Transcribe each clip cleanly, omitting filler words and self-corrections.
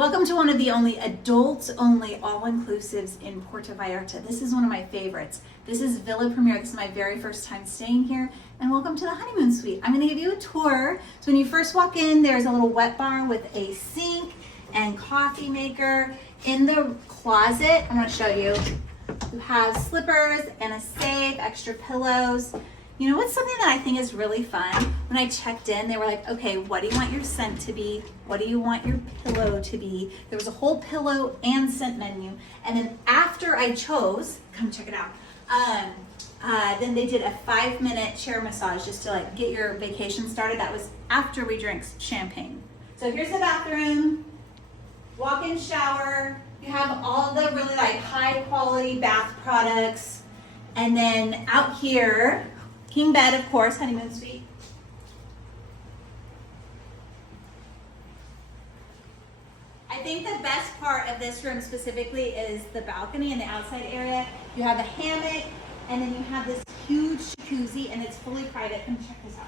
Welcome to one of the only adults-only all-inclusives in Puerto Vallarta. This is one of my favorites. This is Villa Premier. This is my very first time staying here. And welcome to the Honeymoon Suite. I'm going to give you a tour. So when you first walk in, there's a little wet bar with a sink and coffee maker. In the closet, I'm going to show you, you have slippers and a safe, extra pillows. You know what's something that I think is really fun? When I checked in, they were like, okay, what do you want your scent to be? What do you want your pillow to be? There was a whole pillow and scent menu. And then after I chose, come check it out, then they did a 5-minute chair massage just to like get your vacation started. That was after we drank champagne. So here's the bathroom, walk-in shower. You have all the really like high quality bath products. And then out here, king bed, of course, Honeymoon Suite. I think the best part of this room specifically is the balcony and the outside area. You have a hammock, and then you have this huge jacuzzi, and it's fully private. Come check this out.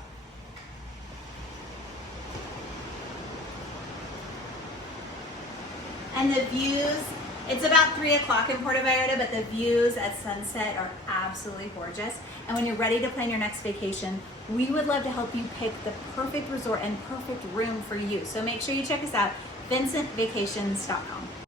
And the views, it's about 3 o'clock in Puerto Vallarta, but the views at sunset are absolutely gorgeous. And when you're ready to plan your next vacation, we would love to help you pick the perfect resort and perfect room for you. So make sure you check us out, vincentvacations.com.